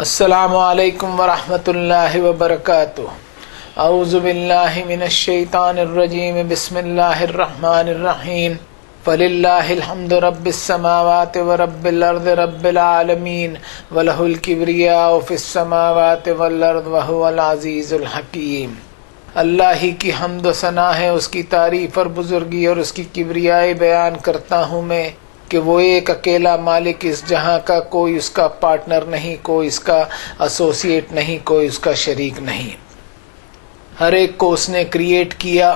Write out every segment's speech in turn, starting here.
السلام علیکم ورحمۃ اللہ وبرکاتہ۔ اعوذ باللہ من الشیطان الرجیم، بسم اللہ الرحمن الرحیم۔ فللہ الحمد رب السماوات ورب الارض رب العالمین، ولہ الکبریاء فی السماوات والارض وہو العزیز الحکیم۔ اللہ ہی کی حمد و ثنا ہے، اس کی تعریف اور بزرگی اور اس کی کبریائی بیان کرتا ہوں میں کہ وہ ایک اکیلا مالک، اس جہاں کا کوئی اس کا پارٹنر نہیں، کوئی اس کا ایسوسیٹ نہیں، کوئی اس کا شریک نہیں۔ ہر ایک کو اس نے کریٹ کیا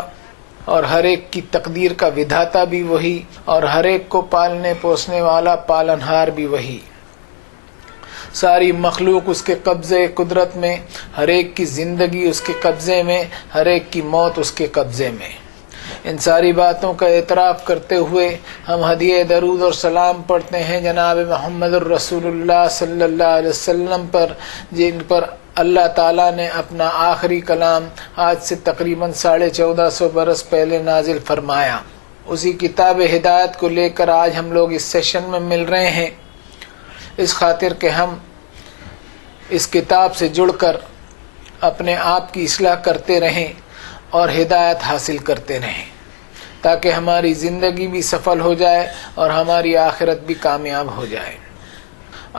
اور ہر ایک کی تقدیر کا ودھاتا بھی وہی، اور ہر ایک کو پالنے پوسنے والا پالنہار بھی وہی۔ ساری مخلوق اس کے قبضے قدرت میں، ہر ایک کی زندگی اس کے قبضے میں، ہر ایک کی موت اس کے قبضے میں۔ ان ساری باتوں کا اعتراف کرتے ہوئے ہم ہدیہ درود اور سلام پڑھتے ہیں جناب محمد الرسول اللہ صلی اللہ علیہ وسلم پر، جن پر اللہ تعالیٰ نے اپنا آخری کلام آج سے تقریباً 1450 برس پہلے نازل فرمایا۔ اسی کتاب ہدایت کو لے کر آج ہم لوگ اس سیشن میں مل رہے ہیں، اس خاطر کہ ہم اس کتاب سے جڑ کر اپنے آپ کی اصلاح کرتے رہیں اور ہدایت حاصل کرتے رہیں، تاکہ ہماری زندگی بھی سفل ہو جائے اور ہماری آخرت بھی کامیاب ہو جائے۔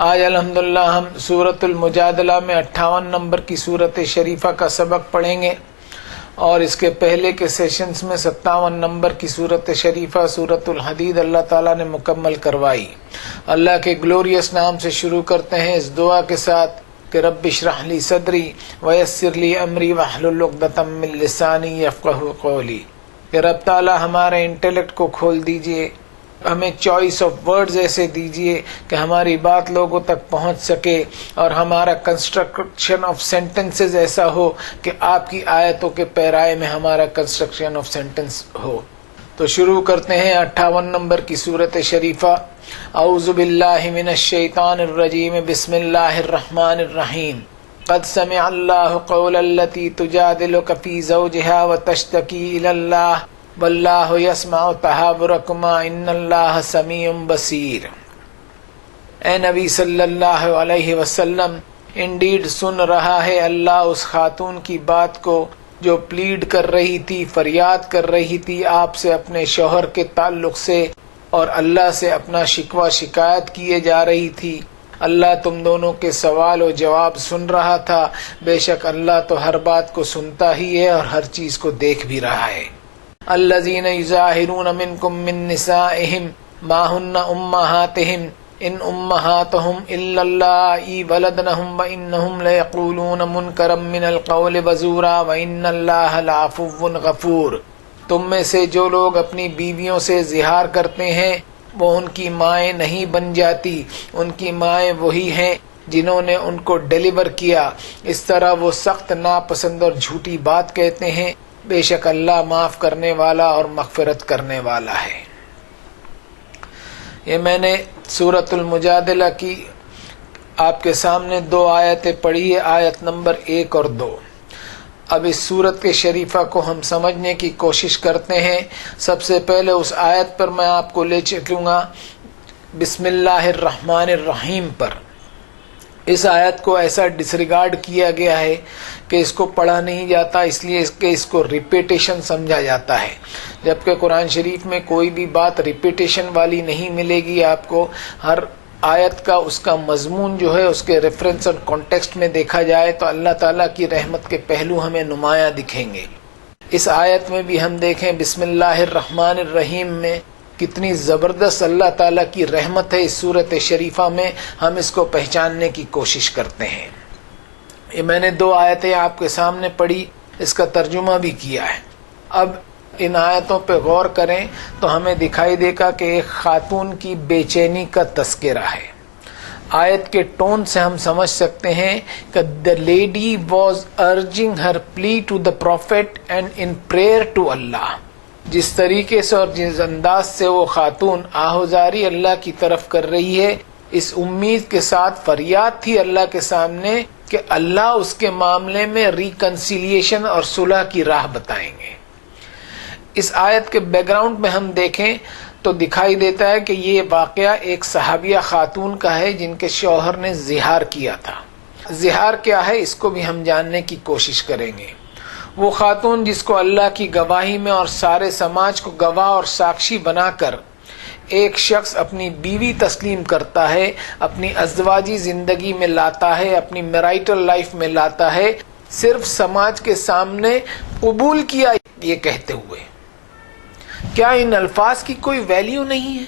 آج الحمدللہ ہم سورۃ المجادلہ میں 58 نمبر کی سورۃ شریفہ کا سبق پڑھیں گے، اور اس کے پہلے کے سیشنز میں 57 نمبر کی سورۃ شریفہ سورۃ الحدید اللہ تعالیٰ نے مکمل کروائی۔ اللہ کے گلوریس نام سے شروع کرتے ہیں اس دعا کے ساتھ کہ رب اشرح لی صدری ویسر لی امری واحلل عقدۃ من لسانی یفقہوا قولی، کہ رب تعالیٰ ہمارے انٹیلیکٹ کو کھول دیجئے، ہمیں چوائس آف ورڈز ایسے دیجئے کہ ہماری بات لوگوں تک پہنچ سکے، اور ہمارا کنسٹرکشن آف سینٹنسز ایسا ہو کہ آپ کی آیتوں کے پیرائے میں ہمارا کنسٹرکشن آف سینٹنس ہو۔ تو شروع کرتے ہیں 58 نمبر کی سورۃ شریفہ۔ اعوذ باللہ من الشیطان الرجیم، بسم اللہ الرحمن الرحیم۔ قد سمع اللہ قول التی تجادلک فی زوجها وتشتکی الی اللہ واللہ یسمع تحاورکما ان اللہ سمیع بصیر۔ اے نبی صلی اللہ علیہ وسلم، انڈیڈ سن رہا ہے اللہ اس خاتون کی بات کو جو پلیڈ کر رہی تھی، فریاد کر رہی تھی آپ سے اپنے شوہر کے تعلق سے، اور اللہ سے اپنا شکوہ شکایت کیے جا رہی تھی۔ اللہ تم دونوں کے سوال و جواب سن رہا تھا۔ بے شک اللہ تو ہر بات کو سنتا ہی ہے اور ہر چیز کو دیکھ بھی رہا ہے۔ الذین یظاہرون منکم من نسائہم ما ہن امہاتہم ان امہاتہم الا اللائی ولدنہم وانہم لیقولون منکرا من القول وزورا وان اللہ لعفو غفور۔ تم میں سے جو لوگ اپنی بیویوں سے زہار کرتے ہیں وہ ان کی مائیں نہیں بن جاتی، ان کی مائیں وہی ہیں جنہوں نے ان کو ڈیلیور کیا، اس طرح وہ سخت ناپسند اور جھوٹی بات کہتے ہیں۔ بے شک اللہ معاف کرنے والا اور مغفرت کرنے والا ہے۔ یہ میں نے سورۃ المجادلہ کی آپ کے سامنے 2 آیتیں پڑھی ہے، آیت نمبر 1 اور 2۔ اب اس سورت کے شریفہ کو ہم سمجھنے کی کوشش کرتے ہیں۔ سب سے پہلے اس آیت پر میں آپ کو لے چلوں گا، بسم اللہ الرحمن الرحیم پر۔ اس آیت کو ایسا ڈسریگارڈ کیا گیا ہے کہ اس کو پڑھا نہیں جاتا، اس لیے کہ اس کو ریپیٹیشن سمجھا جاتا ہے، جبکہ قرآن شریف میں کوئی بھی بات ریپیٹیشن والی نہیں ملے گی آپ کو۔ ہر آیت کا اس کا مضمون جو ہے اس کے ریفرنس اور کانٹیکسٹ میں دیکھا جائے تو اللہ تعالیٰ کی رحمت کے پہلو ہمیں نمایاں دکھیں گے۔ اس آیت میں بھی ہم دیکھیں بسم اللہ الرحمن الرحیم میں کتنی زبردست اللہ تعالیٰ کی رحمت ہے اس سورۃ شریفہ میں، ہم اس کو پہچاننے کی کوشش کرتے ہیں۔ یہ میں نے 2 آیتیں آپ کے سامنے پڑھی، اس کا ترجمہ بھی کیا ہے۔ اب ان آیتوں پہ غور کریں تو ہمیں دکھائی دے گا کہ ایک خاتون کی بے چینی کا تذکرہ ہے۔ آیت کے ٹون سے ہم سمجھ سکتے ہیں کہ the lady was urging her plea to the prophet and in prayer to Allah۔ جس طریقے سے اور جس انداز سے وہ خاتون آہوزاری اللہ کی طرف کر رہی ہے، اس امید کے ساتھ فریاد تھی اللہ کے سامنے کہ اللہ اس کے معاملے میں ریکنسیلیشن اور صلح کی راہ بتائیں گے۔ اس آیت کے بیک گراؤنڈ میں ہم دیکھیں تو دکھائی دیتا ہے کہ یہ واقعہ ایک صحابیہ خاتون کا ہے جن کے شوہر نے زہار کیا تھا، زہار کیا ہے اس کو بھی ہم جاننے کی کوشش کریں گے۔ وہ خاتون جس کو اللہ کی گواہی میں اور سارے سماج کو گواہ اور ساکشی بنا کر ایک شخص اپنی بیوی تسلیم کرتا ہے، اپنی ازدواجی زندگی میں لاتا ہے، اپنی میرائٹل لائف میں لاتا ہے، صرف سماج کے سامنے قبول کیا یہ کہتے ہوئے، کیا ان الفاظ کی کوئی ویلیو نہیں ہے؟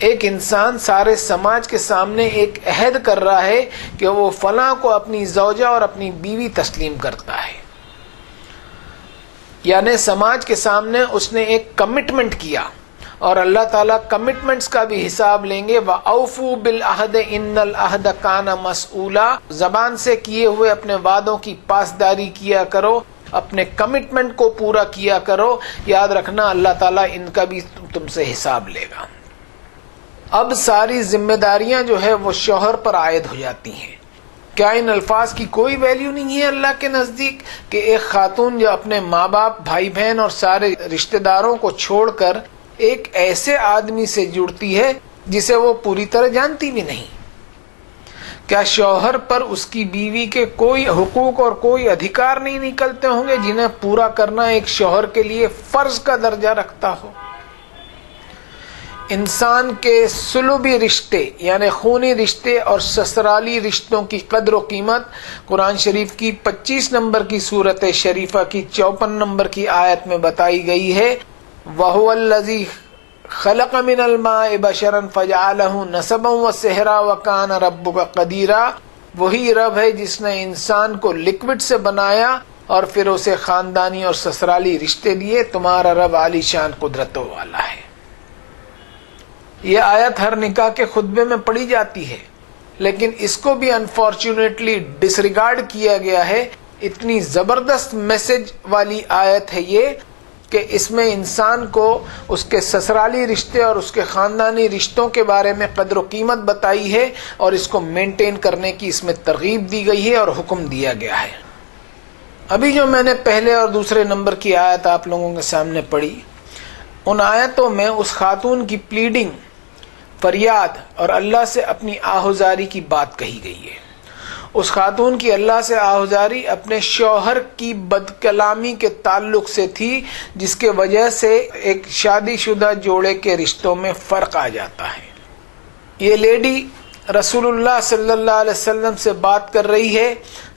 ایک انسان سارے سماج کے سامنے ایک عہد کر رہا ہے کہ وہ فلاں کو اپنی زوجہ اور اپنی بیوی تسلیم کرتا ہے، یعنی سماج کے سامنے اس نے ایک کمٹمنٹ کیا، اور اللہ تعالیٰ کمٹمنٹس کا بھی حساب لیں گے۔ وَأَوْفُوا بِالْعَهْدِ إِنَّ الْعَهْدَ كَانَ مَسْئُولًا، زبان سے کیے ہوئے اپنے وعدوں کی پاسداری کیا کرو، اپنے کمٹمنٹ کو پورا کیا کرو، یاد رکھنا اللہ تعالیٰ ان کا بھی تم سے حساب لے گا۔ اب ساری ذمہ داریاں جو ہے وہ شوہر پر عائد ہو جاتی ہیں۔ کیا ان الفاظ کی کوئی ویلیو نہیں ہے اللہ کے نزدیک کہ ایک خاتون جو اپنے ماں باپ، بھائی بہن اور سارے رشتہ داروں کو چھوڑ کر ایک ایسے آدمی سے جڑتی ہے جسے وہ پوری طرح جانتی بھی نہیں؟ کیا شوہر پر اس کی بیوی کے کوئی حقوق اور کوئی ادھیکار نہیں نکلتے ہوں گے جنہیں پورا کرنا ایک شوہر کے لیے فرض کا درجہ رکھتا ہو؟ انسان کے سلوبی رشتے یعنی خونی رشتے اور سسرالی رشتوں کی قدر و قیمت قرآن شریف کی 25 نمبر کی سورت شریفہ کی 54 نمبر کی آیت میں بتائی گئی ہے۔ وَهُوَ الَّذِي خَلَقَ مِنَ الْمَاءِ بَشَرًا فَجَعَلَهُ نَسَبًا وَسِحْرًا وَكَانَ رَبُّكَ قَدِيرًا، وہی رب ہے جس نے انسان کو لکوڈ سے بنایا اور پھر اسے خاندانی اور سسرالی رشتے دیے، تمہارا رب عالی شان قدرتوں والا ہے۔ یہ آیت ہر نکاح کے خطبے میں پڑھی جاتی ہے، لیکن اس کو بھی انفارچونیٹلی ڈس ریگارڈ کیا گیا ہے۔ اتنی زبردست میسج والی آیت ہے یہ کہ اس میں انسان کو اس کے سسرالی رشتے اور اس کے خاندانی رشتوں کے بارے میں قدر و قیمت بتائی ہے، اور اس کو مینٹین کرنے کی اس میں ترغیب دی گئی ہے اور حکم دیا گیا ہے۔ ابھی جو میں نے پہلے اور دوسرے نمبر کی آیت آپ لوگوں کے سامنے پڑھی، ان آیتوں میں اس خاتون کی پلیڈنگ، فریاد اور اللہ سے اپنی آہوزاری کی بات کہی گئی ہے۔ اس خاتون کی اللہ سے آہوزاری اپنے شوہر کی بد کلامی کے تعلق سے تھی، جس کے وجہ سے ایک شادی شدہ جوڑے کے رشتوں میں فرق آ جاتا ہے۔ یہ لیڈی رسول اللہ صلی اللہ علیہ وسلم سے بات کر رہی ہے،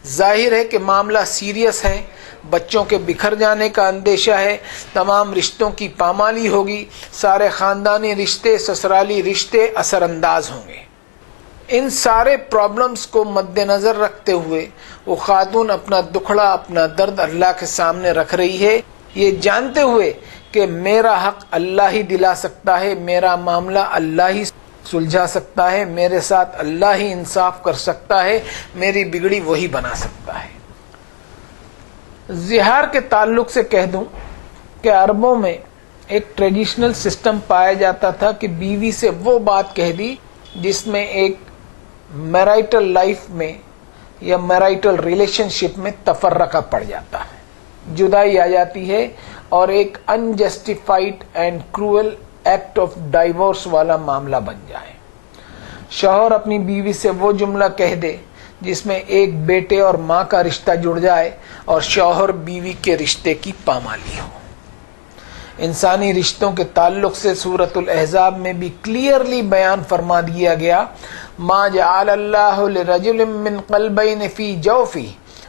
ظاہر ہے کہ معاملہ سیریس ہے، بچوں کے بکھر جانے کا اندیشہ ہے، تمام رشتوں کی پامالی ہوگی، سارے خاندانی رشتے، سسرالی رشتے اثر انداز ہوں گے۔ ان سارے پرابلمز کو مد نظر رکھتے ہوئے وہ خاتون اپنا دکھڑا، اپنا درد اللہ کے سامنے رکھ رہی ہے، یہ جانتے ہوئے کہ میرا حق اللہ ہی دلا سکتا ہے، میرا معاملہ اللہ ہی سلجھا سکتا ہے، میرے ساتھ اللہ ہی انصاف کر سکتا ہے، میری بگڑی وہی بنا سکتا ہے۔ زہار کے تعلق سے کہہ دوں کہ عربوں میں ایک ٹریڈیشنل سسٹم پایا جاتا تھا کہ بیوی سے وہ بات کہہ دی جس میں ایک میرائٹل لائف میں یا میرائٹل ریلیشن شپ میں تفرقہ پڑ جاتا ہے، جدائی آ جاتی ہے، اور ایک unjustified and cruel act of divorce والا معاملہ بن جائے۔ شوہر اپنی بیوی سے وہ جملہ کہہ دے جس میں ایک بیٹے اور ماں کا رشتہ جڑ جائے اور شوہر بیوی کے رشتے کی پامالی ہو۔ انسانی رشتوں کے تعلق سے سورۃ الاحزاب میں بھی کلیئرلی بیان فرما دیا گیا، ما جعل اللہ لرجل من قلبین فی جوفی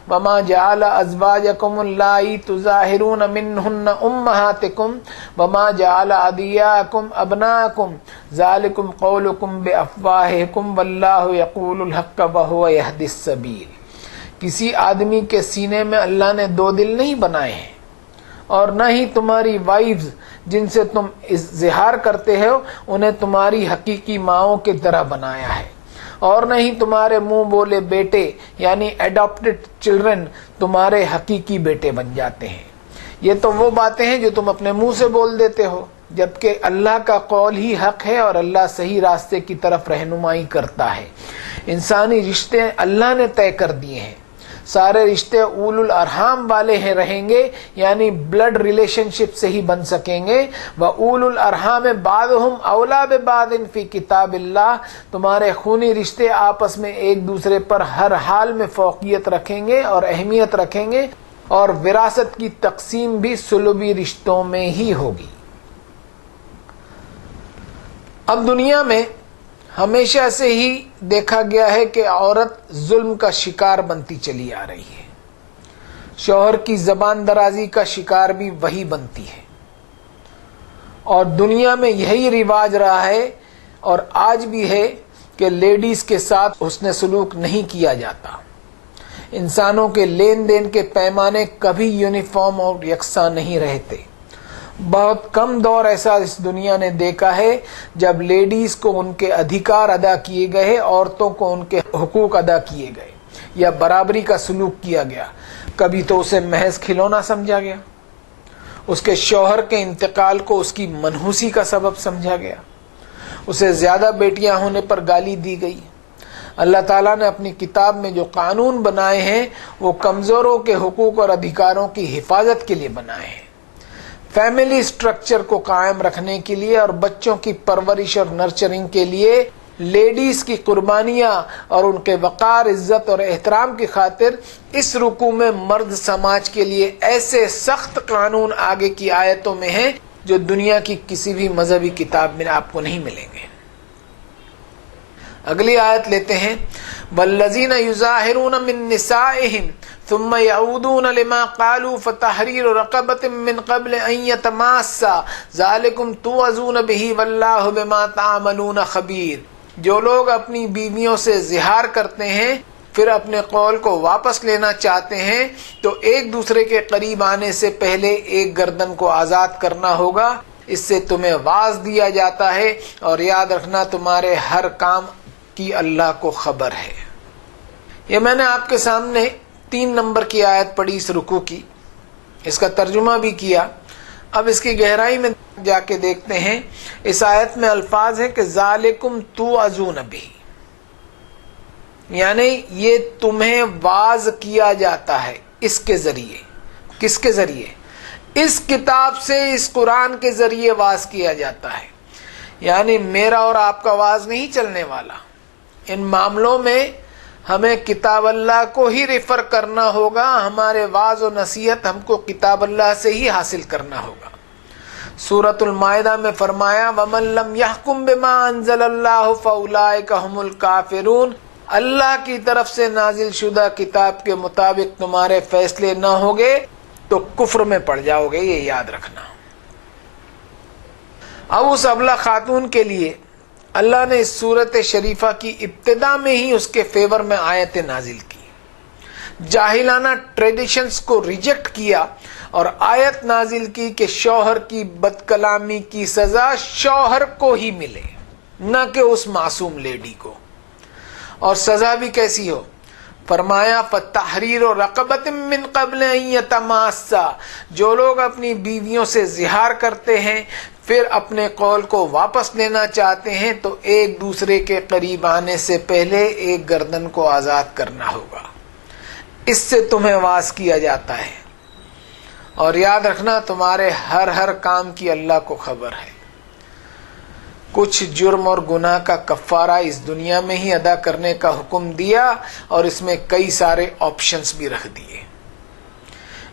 وما جعل ازواجکم اللائی تظاہرون منہن امہاتکم وما جعل ادعیاءکم ابناءکم ذالکم قولکم بافواہکم واللہ یقول الحق وہو یہدی السبیل۔ کسی آدمی کے سینے میں اللہ نے دو دل نہیں بنائے ہیں، اور نہ ہی تمہاری وائفز جن سے تم اظہار کرتے ہو انہیں تمہاری حقیقی ماؤں کی طرح بنایا ہے، اور نہ ہی تمہارے منہ بولے بیٹے یعنی اڈاپٹڈ چلڈرن تمہارے حقیقی بیٹے بن جاتے ہیں۔ یہ تو وہ باتیں ہیں جو تم اپنے منہ سے بول دیتے ہو، جبکہ اللہ کا قول ہی حق ہے اور اللہ صحیح راستے کی طرف رہنمائی کرتا ہے۔ انسانی رشتے اللہ نے طے کر دیے ہیں، سارے رشتے اولو الارحام والے ہیں رہیں گے، یعنی بلڈ ریلیشن شپ سے ہی بن سکیں گے۔ وَأُولُو الْأَرْحَامِ بَعْضُهُمْ أَوْلَىٰ بِبَعْضٍ فِي کتاب اللہ، تمہارے خونی رشتے آپس میں ایک دوسرے پر ہر حال میں فوقیت رکھیں گے اور اہمیت رکھیں گے، اور وراثت کی تقسیم بھی صلبی رشتوں میں ہی ہوگی۔ اب دنیا میں ہمیشہ سے ہی دیکھا گیا ہے کہ عورت ظلم کا شکار بنتی چلی آ رہی ہے، شوہر کی زبان درازی کا شکار بھی وہی بنتی ہے، اور دنیا میں یہی رواج رہا ہے اور آج بھی ہے کہ لیڈیز کے ساتھ حسن سلوک نہیں کیا جاتا۔ انسانوں کے لین دین کے پیمانے کبھی یونیفارم اور یکساں نہیں رہتے۔ بہت کم دور ایسا اس دنیا نے دیکھا ہے جب لیڈیز کو ان کے ادھیکار ادا کیے گئے، عورتوں کو ان کے حقوق ادا کیے گئے یا برابری کا سلوک کیا گیا۔ کبھی تو اسے محض کھلونا سمجھا گیا، اس کے شوہر کے انتقال کو اس کی منحوسی کا سبب سمجھا گیا، اسے زیادہ بیٹیاں ہونے پر گالی دی گئی۔ اللہ تعالیٰ نے اپنی کتاب میں جو قانون بنائے ہیں وہ کمزوروں کے حقوق اور ادھیکاروں کی حفاظت کے لیے بنائے ہیں، فیملی سٹرکچر کو قائم رکھنے کے لیے اور بچوں کی پرورش اور نرچرنگ کے لیے لیڈیز کی قربانیاں اور ان کے وقار، عزت اور احترام کی خاطر اس رکوع میں مرد سماج کے لیے ایسے سخت قانون آگے کی آیتوں میں ہیں جو دنیا کی کسی بھی مذہبی کتاب میں آپ کو نہیں ملیں گے۔ اگلی آیت لیتے ہیں، والذین یظاہرون من نسائہم ثم یعودون لما قالوا فتحریر رقبۃ من قبل ان یتماسا ذالکم توعظون بہ واللہ بما تعملون خبیر۔ جو لوگ اپنی بیویوں سے زہار کرتے ہیں پھر اپنے قول کو واپس لینا چاہتے ہیں تو ایک دوسرے کے قریب آنے سے پہلے ایک گردن کو آزاد کرنا ہوگا، اس سے تمہیں واعظ دیا جاتا ہے، اور یاد رکھنا تمہارے ہر کام کی اللہ کو خبر ہے۔ یہ میں نے آپ کے سامنے 3 نمبر کی آیت پڑھی اس رکوع کی، اس کا ترجمہ بھی کیا۔ اب اس کی گہرائی میں جا کے دیکھتے ہیں۔ اس آیت میں الفاظ ہیں کہ ذالکم توعظون بہ، یعنی یہ تمہیں واعظ کیا جاتا ہے اس کے ذریعے۔ کس کے ذریعے؟ اس کتاب سے، اس قرآن کے ذریعے واعظ کیا جاتا ہے، یعنی میرا اور آپ کا واعظ نہیں چلنے والا۔ ان معاملوں میں ہمیں کتاب اللہ کو ہی ریفر کرنا ہوگا، ہمارے واعظ و نصیحت ہم کو کتاب اللہ سے ہی حاصل کرنا ہوگا۔ سورۃ المائدہ میں فرمایا وَمَن لَّمْ يَحْكُم بِمَا أَنزَلَ اللَّهُ فَأُولَٰئِكَ هُمُ الْكَافِرُونَ۔ اللہ کی طرف سے نازل شدہ کتاب کے مطابق تمہارے فیصلے نہ ہوگے تو کفر میں پڑ جاؤ گے، یہ یاد رکھنا۔ اب اس ابلہ خاتون کے لیے اللہ نے اس صورت شریفہ کی ابتدا میں ہی اس کے فیور میں آیتیں نازل کی، جاہلانہ ٹریڈیشنز کو ریجیکٹ کیا اور آیت نازل کی کہ شوہر کی بد کلامی کی سزا شوہر کو ہی ملے، نہ کہ اس معصوم لیڈی کو۔ اور سزا بھی کیسی ہو؟ فرمایا فَتَحْرِيرُ رَقَبَةٍ مِّن قَبْلِ أَن يَتَمَاسَّا، جو لوگ اپنی بیویوں سے زہار کرتے ہیں پھر اپنے قول کو واپس لینا چاہتے ہیں تو ایک دوسرے کے قریب آنے سے پہلے ایک گردن کو آزاد کرنا ہوگا، اس سے تمہیں واعظ کیا جاتا ہے، اور یاد رکھنا تمہارے ہر کام کی اللہ کو خبر ہے۔ کچھ جرم اور گناہ کا کفارہ اس دنیا میں ہی ادا کرنے کا حکم دیا، اور اس میں کئی سارے آپشنز بھی رکھ دیے۔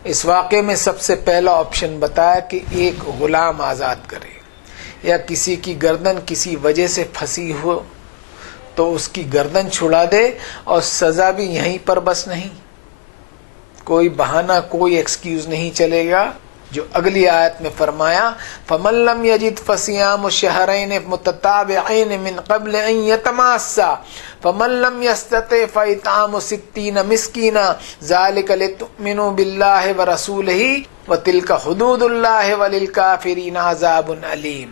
اس واقعے میں سب سے پہلا آپشن بتایا کہ ایک غلام آزاد کرے، یا کسی کی گردن کسی وجہ سے پھنسی ہو تو اس کی گردن چھڑا دے، اور سزا بھی یہیں پر بس نہیں، کوئی بہانہ، کوئی ایکسکیوز نہیں چلے گا، جو اگلی آیت میں فرمایا فَمَن لَّمْ يَجِدْ فَصِيَامُ شَهْرَيْنِ مُتَتَابِعَيْنِ مِن قَبْلِ أَن يَتَمَاسَّا فَمَن لَّمْ يَسْتَطِعْ فَإِطْعَامُ 60 مِسْكِينًا ذَلِكَ لِتُؤْمِنُوا بِاللَّهِ وَرَسُولِهِ وَتِلْكَ حُدُودُ اللَّهِ وَلِلْكَافِرِينَ عَذَابٌ أَلِيمٌ۔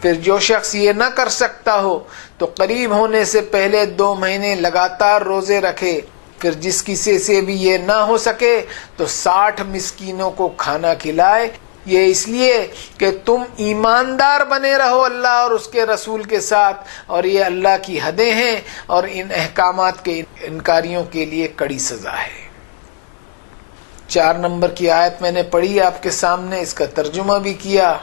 پھر جو شخص یہ نہ کر سکتا ہو تو قریب ہونے سے پہلے 2 مہینے لگاتار روزے رکھے، پھر جس کسی سے بھی یہ نہ ہو سکے تو 60 مسکینوں کو کھانا کھلائے، یہ اس لیے کہ تم ایماندار بنے رہو اللہ اور اس کے رسول کے ساتھ، اور یہ اللہ کی حدیں ہیں اور ان احکامات کے انکاریوں کے لیے کڑی سزا ہے۔ 4 نمبر کی آیت میں نے پڑھی آپ کے سامنے، اس کا ترجمہ بھی کیا۔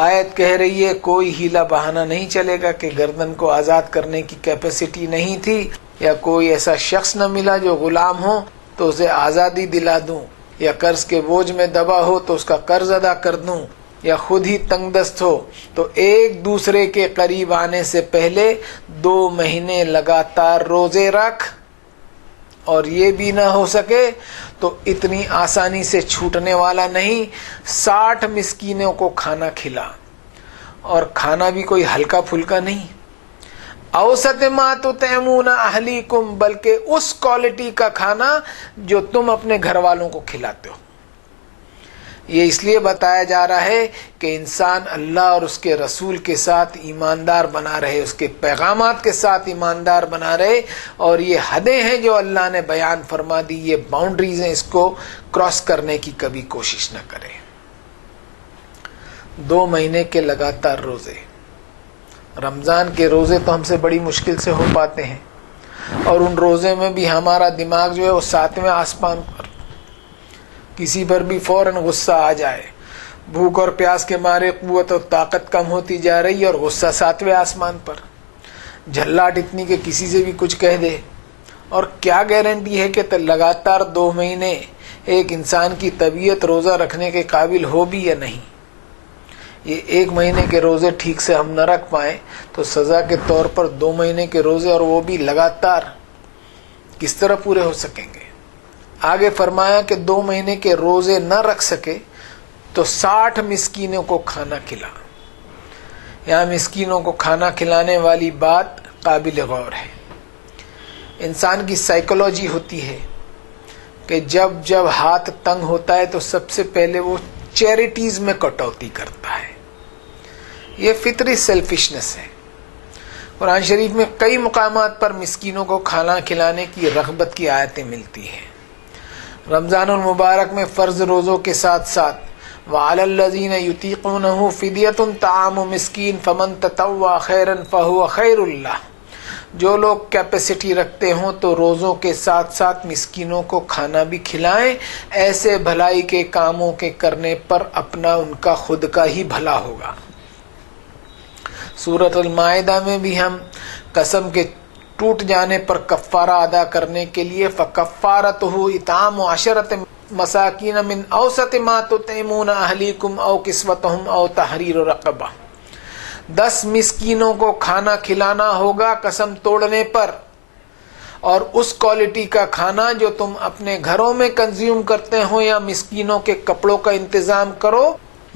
آیت کہہ رہی ہے کوئی ہیلا بہانہ نہیں چلے گا کہ گردن کو آزاد کرنے کی کیپیسٹی نہیں تھی، یا کوئی ایسا شخص نہ ملا جو غلام ہو تو اسے آزادی دلا دوں، یا قرض کے بوجھ میں دبا ہو تو اس کا قرض ادا کر دوں، یا خود ہی تنگ دست ہو تو ایک دوسرے کے قریب آنے سے پہلے 2 مہینے لگاتار روزے رکھ، اور یہ بھی نہ ہو سکے تو اتنی آسانی سے چھوٹنے والا نہیں، 60 مسکینوں کو کھانا کھلا، اور کھانا بھی کوئی ہلکا پھلکا نہیں۔ اوسط ما تطعمون اہلیکم، بلکہ اس کوالٹی کا کھانا جو تم اپنے گھر والوں کو کھلاتے ہو۔ یہ اس لیے بتایا جا رہا ہے کہ انسان اللہ اور اس کے رسول کے ساتھ ایماندار بنا رہے، اس کے پیغامات کے ساتھ ایماندار بنا رہے، اور یہ حدیں ہیں جو اللہ نے بیان فرما دی، یہ باؤنڈریز ہیں، اس کو کراس کرنے کی کبھی کوشش نہ کرے۔ 2 مہینے کے لگاتار روزے، رمضان کے روزے تو ہم سے بڑی مشکل سے ہو پاتے ہیں، اور ان روزے میں بھی ہمارا دماغ جو ہے وہ 7ویں آسمان پر، کسی پر بھی فوراً غصہ آ جائے، بھوک اور پیاس کے مارے قوت اور طاقت کم ہوتی جا رہی ہے اور غصہ 7ویں آسمان پر، جھلاٹ اتنی کہ کسی سے بھی کچھ کہہ دے۔ اور کیا گارنٹی ہے کہ لگاتار 2 مہینے ایک انسان کی طبیعت روزہ رکھنے کے قابل ہو بھی یا نہیں؟ یہ 1 مہینے کے روزے ٹھیک سے ہم نہ رکھ پائیں تو سزا کے طور پر 2 مہینے کے روزے، اور وہ بھی لگاتار، کس طرح پورے ہو سکیں گے؟ آگے فرمایا کہ 2 مہینے کے روزے نہ رکھ سکے تو 60 مسکینوں کو کھانا کھلا۔ یہاں مسکینوں کو کھانا کھلانے والی بات قابل غور ہے۔ انسان کی سائیکولوجی ہوتی ہے کہ جب ہاتھ تنگ ہوتا ہے تو سب سے پہلے وہ چیریٹیز میں کٹوتی کرتا ہے، یہ فطری سیلفشنس ہے۔ قرآن شریف میں کئی مقامات پر مسکینوں کو کھانا کھلانے کی رغبت کی آیتیں ملتی ہیں۔ رمضان المبارک میں فرض روزوں کے ساتھ ساتھ وَعَلَى الَّذِينَ يُطِيقُونَهُ فِدْيَةٌ طَعَامُ مِسْكِينٍ فَمَن تَطَوَّعَ خَيْرًا فَهُوَ خَيْرٌ لَّهُ، جو لوگ کیپیسٹی رکھتے ہوں تو روزوں کے ساتھ ساتھ مسکینوں کو کھانا بھی کھلائیں، ایسے بھلائی کے کاموں کے کرنے پر اپنا ان کا خود کا ہی بھلا ہوگا۔ سورۃ المائدہ میں بھی ہم قسم کے ٹوٹ جانے پر کفارہ ادا کرنے کے لیے فَكَفَّارَتُهُ إِطْعَامُ 10 مساکین من اوسط ما تطعمون اہلیکم او کسوتہم او تحریر رقبہ، 10 مسکینوں کو کھانا کھلانا ہوگا قسم توڑنے پر، اور اس کوالٹی کا کھانا جو تم اپنے گھروں میں کنزیوم کرتے ہو، یا مسکینوں کے کپڑوں کا انتظام کرو،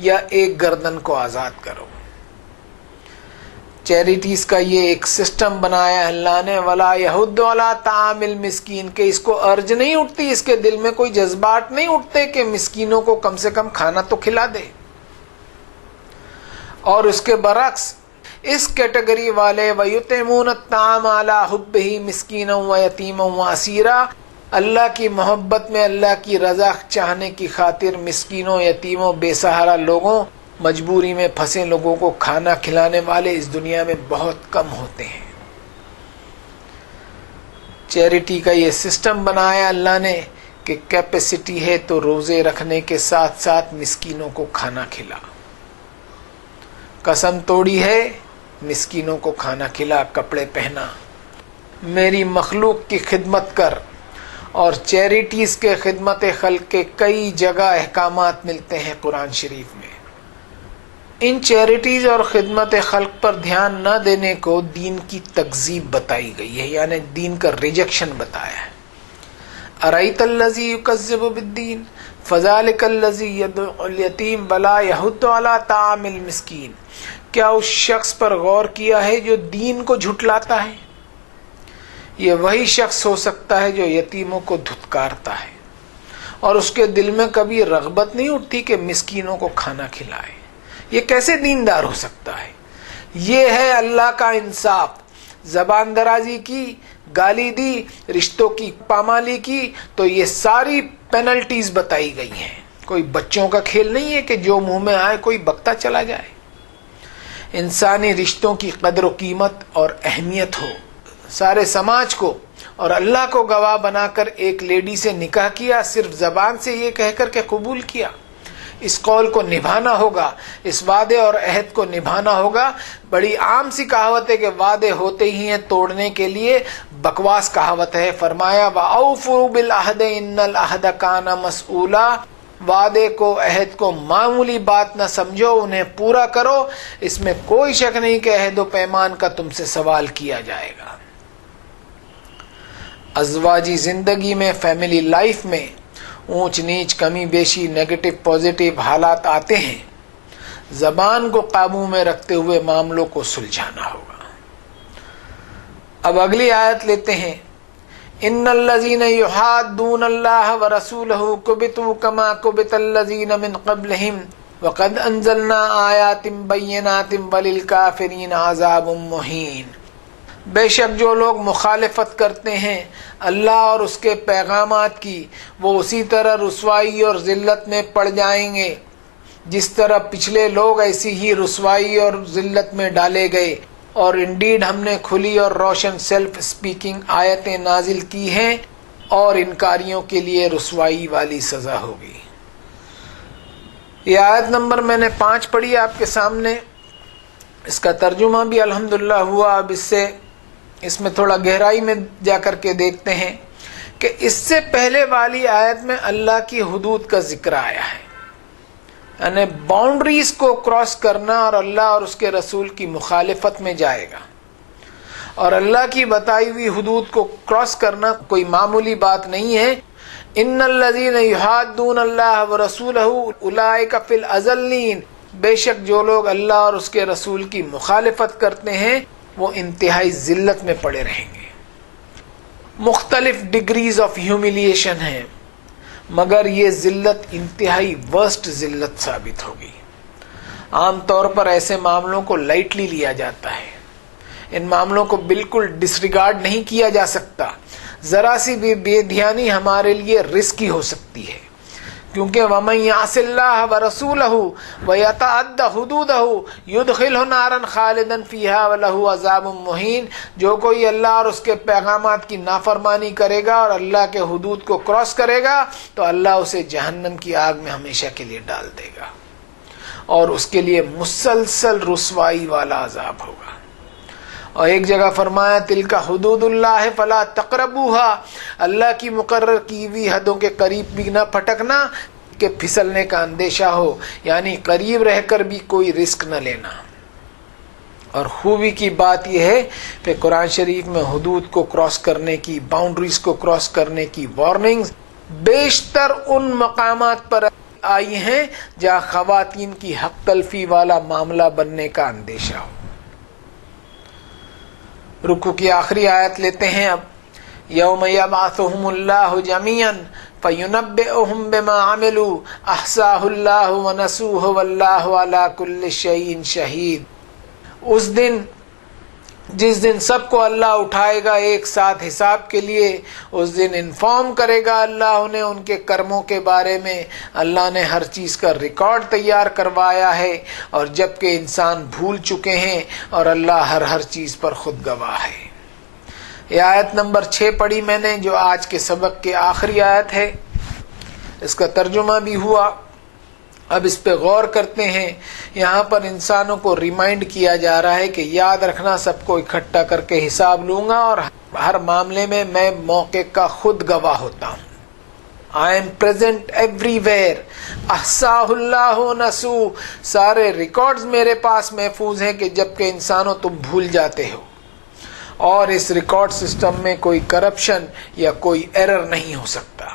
یا ایک گردن کو آزاد کرو۔ چیریٹیز کا یہ ایک سسٹم بنایا اللہ نے، وَلَا يَحُضُّ عَلَىٰ طَعَامِ الْمِسْكِينِ، کہ اس کو ارج نہیں اٹھتی، اس کے دل میں کوئی جذبات نہیں اٹھتے کہ مسکینوں کو کم سے کم کھانا تو کھلا دے۔ اور اس کے برعکس اس کیٹیگری والے وَيُطْعِمُونَ الطَّعَامَ عَلَىٰ حُبِّهِ مِسْكِينًا وَيَتِيمًا وَأَسِيرًا، اللہ کی محبت میں، اللہ کی رضا چاہنے کی خاطر مسکینوں، یتیموں، بے سہارا لوگوں، مجبوری میں پھنسے لوگوں کو کھانا کھلانے والے اس دنیا میں بہت کم ہوتے ہیں۔ چیریٹی کا یہ سسٹم بنایا اللہ نے کہ کیپیسٹی ہے تو روزے رکھنے کے ساتھ ساتھ مسکینوں کو کھانا کھلا، قسم توڑی ہے مسکینوں کو کھانا کھلا، کپڑے پہنا، میری مخلوق کی خدمت کر۔ اور چیریٹیز کے خدمت خلق کے کئی جگہ احکامات ملتے ہیں قرآن شریف میں۔ ان چیریٹیز اور خدمت خلق پر دھیان نہ دینے کو دین کی تکذیب بتائی گئی ہے، یعنی دین کا ریجیکشن بتایا ہے۔ أَرَأَيْتَ الَّذِي يُكَذِّبُ بِالدِّينِ فَذَلِكَ الَّذِي يَدْعُو الْيَتِيمَ وَلَا يَحُضُّ عَلَىٰ طَعَامِ الْمِسْكِينِ، کیا اس شخص پر غور کیا ہے جو دین کو جھٹلاتا ہے؟ یہ وہی شخص ہو سکتا ہے جو یتیموں کو دھتکارتا ہے، اور اس کے دل میں کبھی رغبت نہیں اٹھتی کہ مسکینوں کو کھانا کھلائے۔ یہ کیسے دیندار ہو سکتا ہے؟ یہ ہے اللہ کا انصاف۔ زبان درازی کی، گالی دی، رشتوں کی پامالی کی، تو یہ ساری پینلٹیز بتائی گئی ہیں۔ کوئی بچوں کا کھیل نہیں ہے کہ جو منہ میں آئے کوئی بکتا چلا جائے۔ انسانی رشتوں کی قدر و قیمت اور اہمیت ہو، سارے سماج کو اور اللہ کو گواہ بنا کر ایک لیڈی سے نکاح کیا، صرف زبان سے یہ کہہ کر کے قبول کیا، اس قول کو نبھانا ہوگا، اس وعدے اور عہد کو نبھانا ہوگا۔ بڑی عام سی کہاوت ہے کہ وعدے ہوتے ہی ہیں توڑنے کے لیے، بکواس کہاوت ہے۔ فرمایا وَأَوْفُوا بِالْعَهْدِ إِنَّ الْعَهْدَ كَانَ مَسْئُولًا، وعدے کو، عہد کو معمولی بات نہ سمجھو، انہیں پورا کرو، اس میں کوئی شک نہیں کہ عہد و پیمان کا تم سے سوال کیا جائے گا۔ ازواجی زندگی میں، فیملی لائف میں اونچ نیچ، کمی بیشی، نیگیٹو پازیٹیو حالات آتے ہیں، زبان کو قابو میں رکھتے ہوئے معاملوں کو سلجھانا ہوگا۔ اب اگلی آیت لیتے ہیں، ان الذین یحادون اللہ ورسولہ کبتوا کما کبت الذین من قبلہم وقد انزلنا آیات بینات وللکافرین عذاب مہین۔ بے شک جو لوگ مخالفت کرتے ہیں اللہ اور اس کے پیغامات کی، وہ اسی طرح رسوائی اور ذلت میں پڑ جائیں گے جس طرح پچھلے لوگ ایسی ہی رسوائی اور ذلت میں ڈالے گئے، اور انڈیڈ ہم نے کھلی اور روشن سیلف اسپیکنگ آیتیں نازل کی ہیں، اور انکاریوں کے لیے رسوائی والی سزا ہوگی۔ یہ آیت نمبر میں نے 5 پڑھی آپ کے سامنے، اس کا ترجمہ بھی الحمدللہ ہوا۔ اب اس میں تھوڑا گہرائی میں جا کر کے دیکھتے ہیں کہ اس سے پہلے والی آیت میں اللہ کی حدود کا ذکر آیا ہے، یعنی باؤنڈریز کو کراس کرنا اور اللہ اور اس کے رسول کی مخالفت میں جائے گا، اور اللہ کی بتائی ہوئی حدود کو کراس کرنا کوئی معمولی بات نہیں ہے۔ ان الذین یحادون اللہ ورسولہ اولئک فی الاذلین، بے شک جو لوگ اللہ اور اس کے رسول کی مخالفت کرتے ہیں وہ انتہائی ذلت میں پڑے رہیں گے۔ مختلف ڈگریز آف ہیوملیشن ہیں، مگر یہ ذلت انتہائی ورسٹ ذلت ثابت ہوگی۔ عام طور پر ایسے معاملوں کو لائٹلی لیا جاتا ہے، ان معاملوں کو بالکل ڈسریگارڈ نہیں کیا جا سکتا۔ ذرا سی بھی بے دھیانی ہمارے لیے رسکی ہو سکتی ہے، کیونکہ وَمَن يَعْصِ اللَّهَ وَرَسُولَهُ وَيَتَعَدَّ حُدُودَهُ يُدْخِلْهُ نَارًا خَالِدًا فِيهَا وَلَهُ عَذَابٌ مُّهِينٌ، جو کوئی اللہ اور اس کے پیغامات کی نافرمانی کرے گا اور اللہ کے حدود کو کراس کرے گا تو اللہ اسے جہنم کی آگ میں ہمیشہ کے لیے ڈال دے گا، اور اس کے لیے مسلسل رسوائی والا عذاب ہوگا۔ اور ایک جگہ فرمایا تلک حدود اللہ فلا تقربوها، اللہ کی مقرر کی ہوئی حدوں کے قریب بھی نہ پھٹکنا کہ پھسلنے کا اندیشہ ہو، یعنی قریب رہ کر بھی کوئی رسک نہ لینا۔ اور خوبی کی بات یہ ہے کہ قرآن شریف میں حدود کو کراس کرنے کی، باؤنڈریز کو کراس کرنے کی وارننگز بیشتر ان مقامات پر آئی ہیں جہاں خواتین کی حق تلفی والا معاملہ بننے کا اندیشہ ہو۔ رکوع کی آخری آیت لیتے ہیں اب، یوم یبعثہم اللہ جمیعا فینبئہم بما عملوا احصاہ اللہ ونسوہ واللہ علی کل شیء شہید۔ اس دن جس دن سب کو اللہ اٹھائے گا ایک ساتھ حساب کے لیے، اس دن انفارم کرے گا اللہ انہیں ان کے کرموں کے بارے میں۔ اللہ نے ہر چیز کا ریکارڈ تیار کروایا ہے، اور جبکہ انسان بھول چکے ہیں اور اللہ ہر چیز پر خود گواہ ہے۔ یہ آیت نمبر 6 پڑھی میں نے، جو آج کے سبق کی آخری آیت ہے، اس کا ترجمہ بھی ہوا۔ اب اس پہ غور کرتے ہیں۔ یہاں پر انسانوں کو ریمائنڈ کیا جا رہا ہے کہ یاد رکھنا سب کو اکٹھا کر کے حساب لوں گا، اور ہر معاملے میں میں موقع کا خود گواہ ہوتا ہوں۔ I am present everywhere، احصاہ اللہ نسو، سارے ریکارڈز میرے پاس محفوظ ہیں کہ جب کہ انسانوں تم بھول جاتے ہو، اور اس ریکارڈ سسٹم میں کوئی کرپشن یا کوئی ایرر نہیں ہو سکتا۔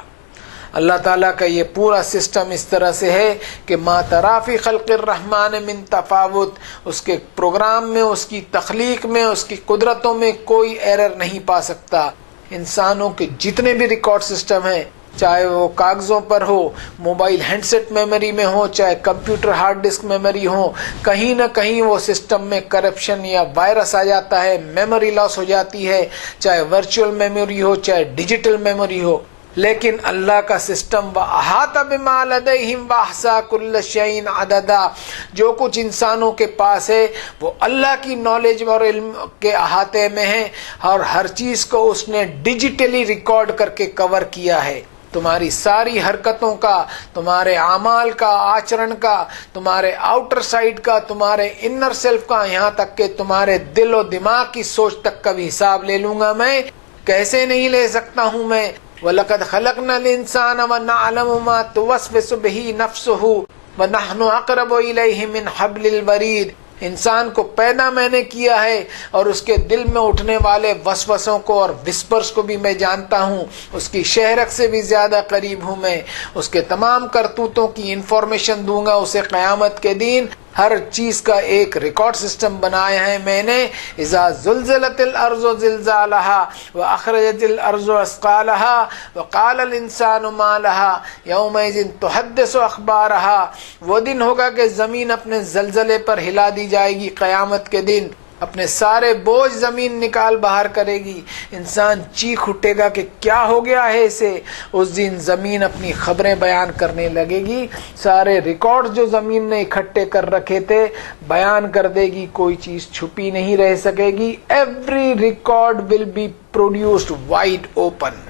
اللہ تعالیٰ کا یہ پورا سسٹم اس طرح سے ہے کہ ما تری فی خلق الرحمن من تفاوت، اس کے پروگرام میں، اس کی تخلیق میں، اس کی قدرتوں میں کوئی ایرر نہیں پا سکتا۔ انسانوں کے جتنے بھی ریکارڈ سسٹم ہیں، چاہے وہ کاغذوں پر ہو، موبائل ہینڈ سیٹ میموری میں ہو، چاہے کمپیوٹر ہارڈ ڈسک میموری ہو، کہیں نہ کہیں وہ سسٹم میں کرپشن یا وائرس آ جاتا ہے، میموری لاس ہو جاتی ہے، چاہے ورچوئل میموری ہو چاہے ڈیجیٹل میموری ہو۔ لیکن اللہ کا سسٹم وَأَحَاطَ بِمَا لَدَيْهِمْ وَأَحْصَىٰ كُلَّ شَيْءٍ عَدَدًا، جو کچھ انسانوں کے پاس ہے وہ اللہ کی نالج اور علم کے احاطے میں ہے، اور ہر چیز کو اس نے ڈیجیٹلی ریکارڈ کر کے کور کیا ہے۔ تمہاری ساری حرکتوں کا، تمہارے اعمال کا، آچرن کا، تمہارے آؤٹر سائڈ کا، تمہارے انر سیلف کا، یہاں تک کہ تمہارے دل و دماغ کی سوچ تک کا بھی حساب لے لوں گا میں۔ کیسے نہیں لے سکتا ہوں میں؟ وَلَقَدْ خَلَقْنَا الْإِنسَانَ وَنَعْلَمُ مَا تُوَسْوِسُ بِهِ نَفْسُهُ وَنَحْنُ أَقْرَبُ إِلَيْهِ مِنْ حَبْلِ الْوَرِيدِ۔ انسان کو پیدا میں نے کیا ہے اور اس کے دل میں اٹھنے والے وسوسوں کو اور وسپرز کو بھی میں جانتا ہوں، اس کی شہرک سے بھی زیادہ قریب ہوں میں، اس کے تمام کرتوتوں کی انفارمیشن دوں گا اسے قیامت کے دن۔ ہر چیز کا ایک ریکارڈ سسٹم بنایا ہے میں نے۔ اذا زلزلت الارض زلزالها واخرجت الارض اثقالها وقال الانسان ما لها يومئذ تحدث اخبارها، وہ دن ہوگا کہ زمین اپنے زلزلے پر ہلا دی جائے گی قیامت کے دن، اپنے سارے بوجھ زمین نکال باہر کرے گی، انسان چیخ اٹھے گا کہ کیا ہو گیا ہے اسے۔ اس دن زمین اپنی خبریں بیان کرنے لگے گی، سارے ریکارڈ جو زمین نے اکٹھے کر رکھے تھے بیان کر دے گی، کوئی چیز چھپی نہیں رہ سکے گی۔ Every record will be produced wide open.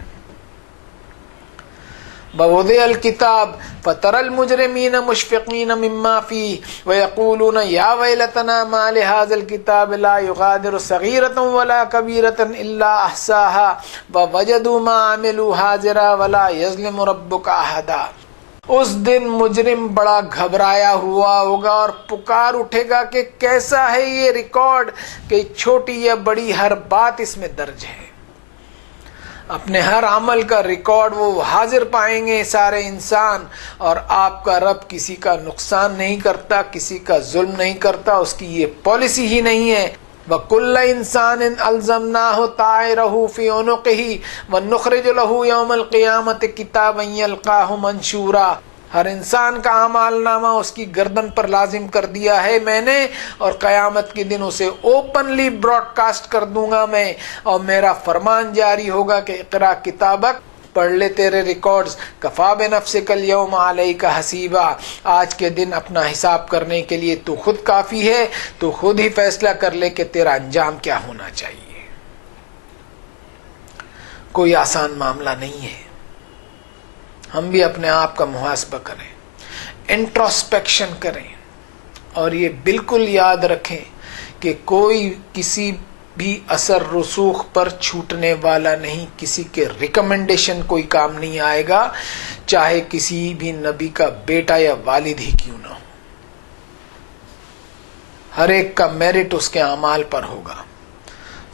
ووضع الكتاب فترى المجرمين مشفقين مما فيه ويقولون يا ويلتنا ما لهذا الكتاب لا يغادر صغيرة ولا كبيرة إلا أحصاها ووجدوا ما عملوا حاضرا ولا يظلم ربك أحدا۔ اس دن مجرم بڑا گھبرایا ہوا ہوگا اور پکار اٹھے گا کہ کیسا ہے یہ ریکارڈ کہ چھوٹی یا بڑی ہر بات اس میں درج ہے۔ اپنے ہر عمل کا ریکارڈ وہ حاضر پائیں گے سارے انسان، اور آپ کا رب کسی کا نقصان نہیں کرتا، کسی کا ظلم نہیں کرتا، اس کی یہ پالیسی ہی نہیں ہے۔ وَكُلَّ إِنسَانٍ أَلْزَمْنَاهُ طَائِرَهُ فِي عُنُقِهِ وَنُخْرِجُ لَهُ يَوْمَ الْقِيَامَةِ كِتَابًا يَلْقَاهُ مَنشُورًا۔ ہر انسان کا اعمال نامہ اس کی گردن پر لازم کر دیا ہے میں نے، اور قیامت کے دن اسے اوپنلی براڈ کاسٹ کر دوں گا میں، اور میرا فرمان جاری ہوگا کہ اقرا کتابک، پڑھ لے تیرے ریکارڈز، کفا بنفسک الیوم علیک حسیبا، آج کے دن اپنا حساب کرنے کے لیے تو خود کافی ہے، تو خود ہی فیصلہ کر لے کہ تیرا انجام کیا ہونا چاہیے۔ کوئی آسان معاملہ نہیں ہے۔ ہم بھی اپنے آپ کا محاسبہ کریں، انٹروسپیکشن کریں، اور یہ بالکل یاد رکھیں کہ کوئی کسی بھی اثر رسوخ پر چھوٹنے والا نہیں، کسی کے ریکمنڈیشن کوئی کام نہیں آئے گا، چاہے کسی بھی نبی کا بیٹا یا والد ہی کیوں نہ ہو۔ ہر ایک کا میرٹ اس کے اعمال پر ہوگا۔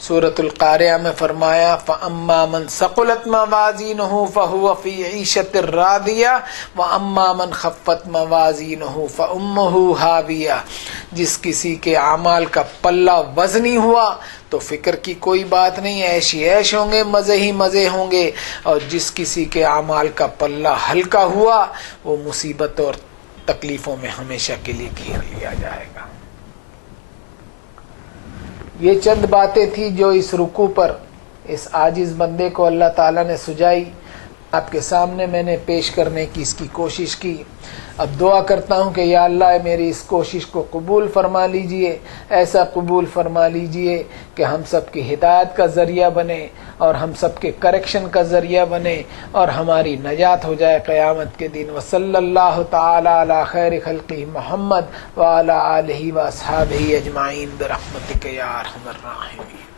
سورۃ القاریہ میں فرمایا فَأَمَّا مَنْ ثَقُلَتْ مَوَازِينُهُ فَهُوَ فِي عِيشَةٍ رَاضِيَةٍ وَأَمَّا مَنْ خَفَّتْ مَوَازِينُهُ فَأُمُّهُ هَاوِيَةٌ، جس کسی کے اعمال کا پلہ وزنی ہوا تو فکر کی کوئی بات نہیں، عیش ہی عیش ہوں گے، مزے ہی مزے ہوں گے، اور جس کسی کے اعمال کا پلہ ہلکا ہوا وہ مصیبت اور تکلیفوں میں ہمیشہ کے لیے گھیر لیا جائے گا۔ یہ چند باتیں تھی جو اس رکوع پر اس عاجز بندے کو اللہ تعالیٰ نے سجائی، آپ کے سامنے میں نے پیش کرنے کی اس کی کوشش کی۔ اب دعا کرتا ہوں کہ یا اللہ میری اس کوشش کو قبول فرما لیجئے، ایسا قبول فرما لیجئے کہ ہم سب کی ہدایت کا ذریعہ بنے، اور ہم سب کے کریکشن کا ذریعہ بنے، اور ہماری نجات ہو جائے قیامت کے دن۔ وصلی اللہ تعالی علی خیر خلقہ محمد وعلی آلہ واصحابہ اجمعین برحمتک یا ارحم الراحمین۔